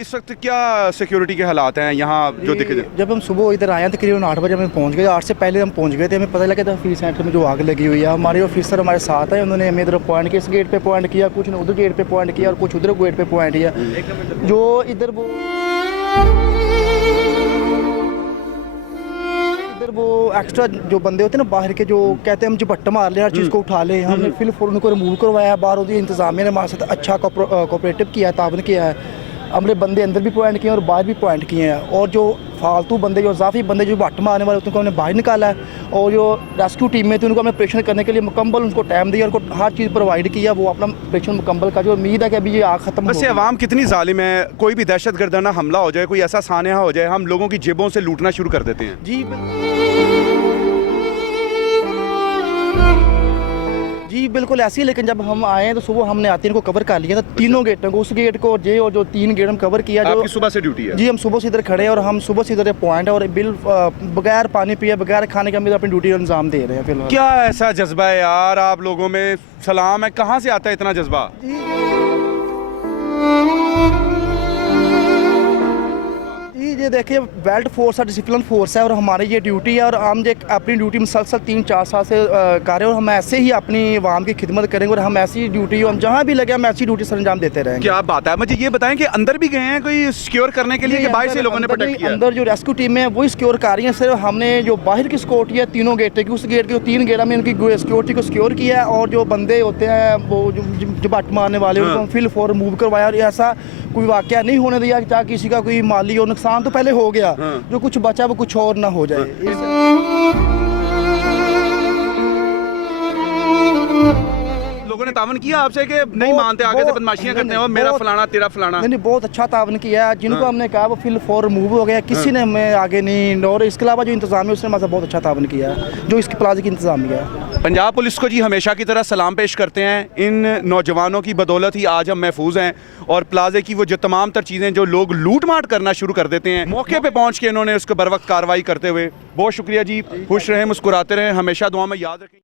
इस वक्त क्या सिक्योरिटी के हालात हैं यहाँ जो दिखे जाए? जब हम सुबह इधर आए हैं तकरीबन 8 बजे हम पहुंच गए। 8 से पहले हम पहुंच गए थे, हमें पता लगा था फीस सेंटर में जो आग लगी हुई है। हमारे ऑफिसर हमारे साथ हैं, उन्होंने हमें इधर पॉइंट किया, इस गेट पे पॉइंट किया, कुछ ने उधर गेट पे पॉइंट किया और कुछ उधर गेट पे पॉइंट किया। जो इधर वो एक्स्ट्रा जो बंदे होते हैं ना बाहर के, जो कहते हैं हम झपट्टा मार ले, हर चीज़ को उठा ले, हमने फिल फॉर उनको रिमूव करवाया। बाहर होती इंतजामिया ने हमारे साथ अच्छा कोऑपरेटिव किया है, तावन किया है। हमने बंदे अंदर भी पॉइंट किए और बाहर भी पॉइंट किए हैं। और जो फालतू बंदे, जो इजाफी बंदे जो भट्ट मारने वाले उनको हमने बाहर निकाला है। और जो रेस्क्यू टीम में थी उनको हमने ऑपरेशन करने के लिए मुकम्मल उनको टाइम दिया और उनको हर चीज़ प्रोवाइड किया। वो अपना ऑपरेशन मुकम्मल का जो उम्मीद है कि अभी ये आग खत्म हो। वैसे अवाम कितनी जालिम है, कोई भी दहशत गर्दाना हमला हो जाए, कोई ऐसा सान्या हो जाए, हम लोगों की जेबों से लूटना शुरू कर देते हैं। जी बिल्कुल ऐसी है। लेकिन जब हम आए तो सुबह हमने आते इनको कवर कर लिया था, तीनों गेटों को, उस गेट को और जो 3 गेट हम कवर किया। जो आपकी सुबह से ड्यूटी है? जी हम सुबह से इधर खड़े हैं और हम सुबह से इधर पॉइंट है और बगैर पानी पिए, बगैर खाने के हम इधर अपनी ड्यूटी अंजाम दे रहे हैं फिलहाल। क्या ऐसा जज्बा है यार आप लोगों में? सलाम है, कहाँ से आता है इतना जज्बा? ये देखिए बेल्ट फोर्स है, डिसिप्लिन फोर्स है और हमारी ये ड्यूटी है और हम जो अपनी ड्यूटी मुसलसल 3-4 साल से कर रहे हैं और हम ऐसे ही अपनी आवाम की खिदमत करेंगे और हम ऐसी ड्यूटी, हम जहाँ भी लगे हम ऐसी ड्यूटी सर अंजाम देते रहेंगे। क्या बात है। मुझे ये बताएं कि अंदर भी गए हैं कोई सिक्योर करने के लिए कि बाहर से लोगों ने प्रोटेक्ट किया? अंदर जो रेस्क्यू टीम है वही सिक्योर कर रही है। सिर्फ हमने जो बाहर की सिक्योरिटी है तीनों गेट की, उस गेट के 3 गेट में उनकी सिक्योरिटी को सिक्योर किया है। और जो बंदे होते हैं वो जो बट मारने वाले उनको फिल फॉर मूव करवाया और ऐसा कोई वाकया नहीं होने दिया चाहे किसी का कोई माली और नुकसान तो पहले हो गया, जो कुछ बचा वो कुछ और ना हो जाए। लोगों ने तावन किया आपसे कि नहीं मानते, आगे से बदमाशियां करते हैं, मेरा फलाना तेरा फलाना? नहीं, बहुत अच्छा तावन किया है। जिनको हमने कहा वो फिल फॉर रिमूव हो गया, किसी ने हमें आगे नहीं। और इसके अलावा जो इंतजाम है उसने हमारे साथ बहुत अच्छा तावन किया है, जो इसके प्लाजा की इंतजामिया है। पंजाब पुलिस को जी हमेशा की तरह सलाम पेश करते हैं। इन नौजवानों की बदौलत ही आज हम महफूज हैं और प्लाजे की वो जो तमाम तर चीज़ें जो लोग लूट माट करना शुरू कर देते हैं, मौके पे पहुंच के इन्होंने उसको बर वक्त कार्रवाई करते हुए बहुत शुक्रिया जी। खुश रहें, मुस्कुराते रहें, हमेशा दुआ में याद रखें।